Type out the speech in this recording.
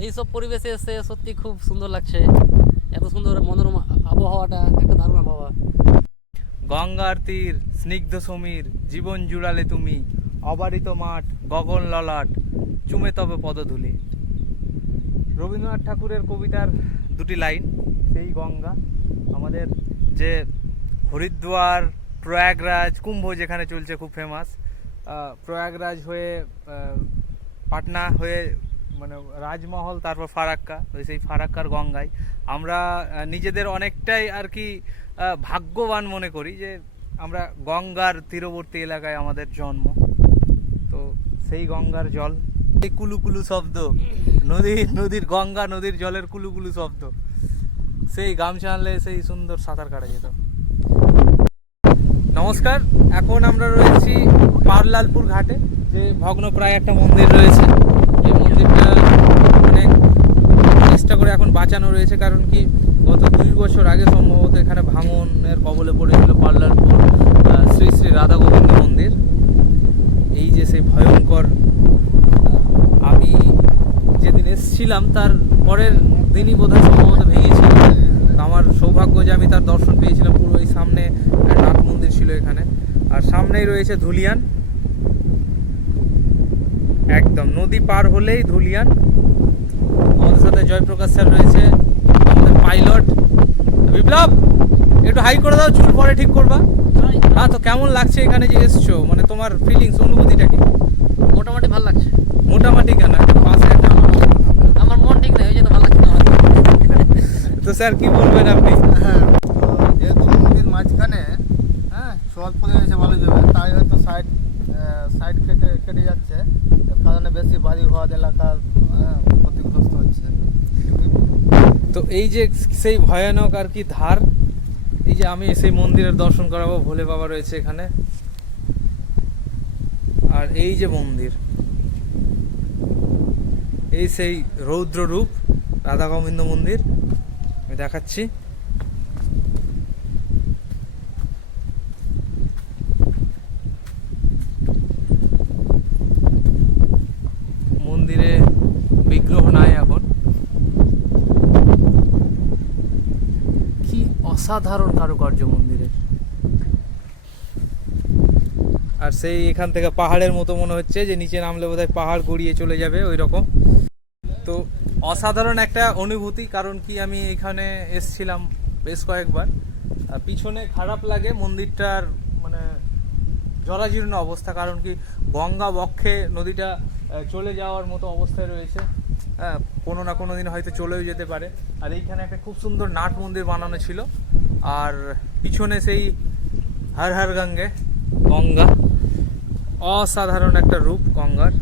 এইসব পরিবেশে এসে সত্যি খুব সুন্দর লাগছে। এত সুন্দর মনোরম আবহাওয়াটা, একটা দারুণ আবহাওয়া। গঙ্গার তীর, স্নিগ্ধ সমীর, জীবন জুড়ালে তুমি, অবারিত মাঠ, গগন ললাট, চুমে তবে পদধূলি। রবীন্দ্রনাথ ঠাকুরের কবিতার দুটি লাইন। সেই গঙ্গা আমাদের যে হরিদ্বার, প্রয়াগরাজ, কুম্ভ যেখানে চলছে খুব ফেমাস, প্রয়াগরাজ হয়ে পাটনা হয়ে মানে রাজমহল, তারপর ফারাক্কা, ওই সেই ফারাক্কার গঙ্গায় আমরা নিজেদের অনেকটাই আর কি ভাগ্যবান মনে করি যে আমরা গঙ্গার তীরবর্তী এলাকায় আমাদের জন্ম। তো সেই গঙ্গার জল, এই কুলুকুলু শব্দ, নদীর গঙ্গা নদীর জলের কুলুকুলু শব্দ, সেই গামছা আনলে সেই সুন্দর সাঁতার কাটা যেত। নমস্কার, এখন আমরা রয়েছি পারলালপুর ঘাটে, যে ভগ্নপ্রায় একটা মন্দির রয়েছে। এই মন্দিরটা অনেক চেষ্টা করে এখন বাঁচানো রয়েছে, কারণ কি গত 2 বছর আগে সম্ভবত এখানে ভাঙনের কবলে পড়েছিল পারলালপুর শ্রী শ্রী রাধা গোবিন্দ মন্দির। এই যে সেই ভয়ঙ্কর, আমি যেদিন এসেছিলাম তার পরের দিনই বোধহয় সম্ভবত ভেঙেছিল। আমার সৌভাগ্য যে আমি তার দর্শন পেয়েছিলাম। পুরো এই সামনে নাথ মন্দির ছিল এখানে, আর সামনেই রয়েছে ধুলিয়ান। একদম নদী পার হলেই ধুলিয়ান। আমাদের সাথে জয়প্রকাশ স্যার রয়েছে, আমাদের পাইলট। বিপ্লব, একটু হাই করে দাও, চুল পরে ঠিক করবা। হ্যাঁ, তো কেমন লাগছে এখানে যে এসছো, মানে তোমার ফিলিংস, অনুভূতিটা কি? মোটামুটি ভালো লাগছে। মোটামুটি কেন, একটা পাশে একটা আমার মন ঠিক নেই, ওই জন্য ভালো লাগছে না আমার। তো স্যার কি বলবেন আপনি? হ্যাঁ, যেহেতু নদীর মাঝখানে, হ্যাঁ, স্বল্প এসে ভালো যাবে, তাই হয়তো সাইড কেটে যাচ্ছে, এর কারণে বেশি বাড়ি ঘর এলাকার ক্ষতিগ্রস্ত হচ্ছে। তো এই যে সেই ভয়ানক আর কি ধার, এই যে আমি সেই মন্দিরের দর্শন করাবো, ভোলে বাবা রয়েছে এখানে, আর এই যে মন্দির, এই সেই রৌদ্র রূপ রাধা গোবিন্দ মন্দির আমি দেখাচ্ছি। মন্দিরে বিগ্রহ নাই এখন। কি অসাধারণ কারুকার্য মন্দিরের। আর সেই এখান থেকে পাহাড়ের মতো মনে হচ্ছে, যে নিচে নামলে বোধহয় পাহাড় গড়িয়ে চলে যাবে ওই রকম। তো অসাধারণ একটা অনুভূতি, কারণ কি আমি এখানে এসছিলাম বেশ কয়েকবার। পিছনে খারাপ লাগে মন্দিরটার, মানে জরাজীর্ণ অবস্থা, কারণ কি গঙ্গা বক্ষে নদীটা চলে যাওয়ার মতো অবস্থায় রয়েছে। হ্যাঁ, কোনো না কোনো দিন হয়তো চলেও যেতে পারে। আর এইখানে একটা খুব সুন্দর নাট মন্দির বানানো ছিল, আর পিছনে সেই হর হর গঙ্গে, গঙ্গা, অসাধারণ একটা রূপ গঙ্গার।